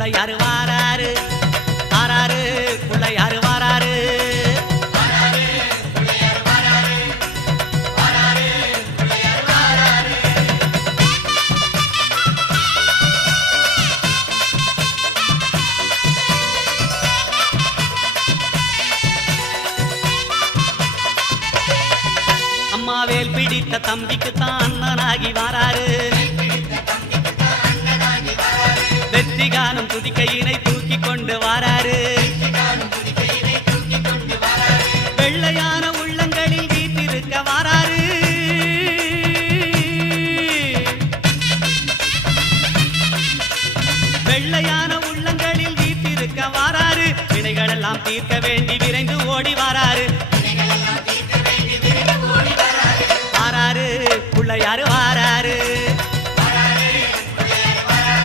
புள்ளையாரு வாராரு வாராரு புள்ளையாரு வாராரு அம்மாவேல் பிடித்த தம்பிக்கு தான் அண்ணனாகி வாராரு வெற்றி காணும் துதிக்கையினை தூக்கி கொண்டு வாராரு வெள்ளையான உள்ளங்களில் வீட்டிருக்க வாராரு வெள்ளையான உள்ளங்களில் வீட்டிருக்க வாராரு வினைகளெல்லாம் தீர்க்க வேண்டி விரைந்து ஓடி வாராரு